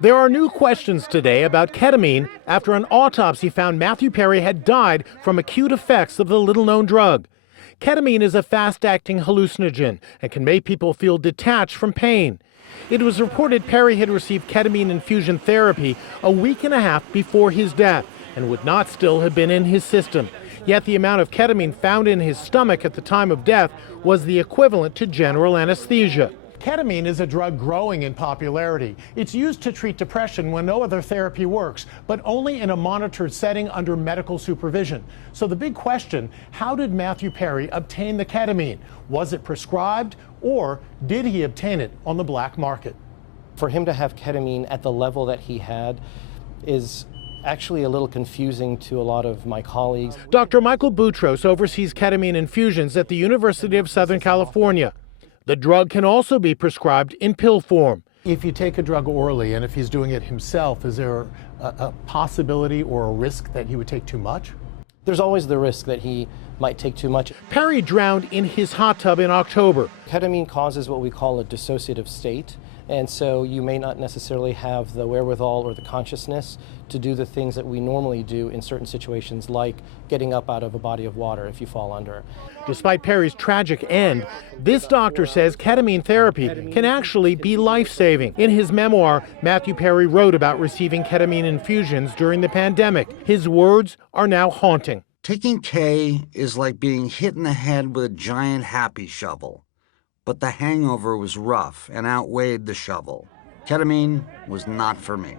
There are new questions today about ketamine after an autopsy found Matthew Perry had died from acute effects of the little-known drug. Ketamine is a fast-acting hallucinogen and can make people feel detached from pain. It was reported Perry had received ketamine infusion therapy a week and a half before his death and would not still have been in his system. Yet the amount of ketamine found in his stomach at the time of death was the equivalent to general anesthesia. Ketamine is a drug growing in popularity. It's used to treat depression when no other therapy works, but only in a monitored setting under medical supervision. So the big question, how did Matthew Perry obtain the ketamine? Was it prescribed, or did he obtain it on the black market? For him to have ketamine at the level that he had is actually a little confusing to a lot of my colleagues. Dr. Michael Boutros oversees ketamine infusions at the University of Southern California. The drug can also be prescribed in pill form. If you take a drug orally and if he's doing it himself, is there a possibility or a risk that he would take too much? There's always the risk that he might take too much. Perry drowned in his hot tub in October. Ketamine causes what we call a dissociative state, and so you may not necessarily have the wherewithal or the consciousness to do the things that we normally do in certain situations, like getting up out of a body of water if you fall under. Despite Perry's tragic end, this doctor says ketamine therapy can actually be life-saving. In his memoir, Matthew Perry wrote about receiving ketamine infusions during the pandemic. His words are now haunting. Taking K is like being hit in the head with a giant happy shovel. But the hangover was rough and outweighed the shovel. Ketamine was not for me.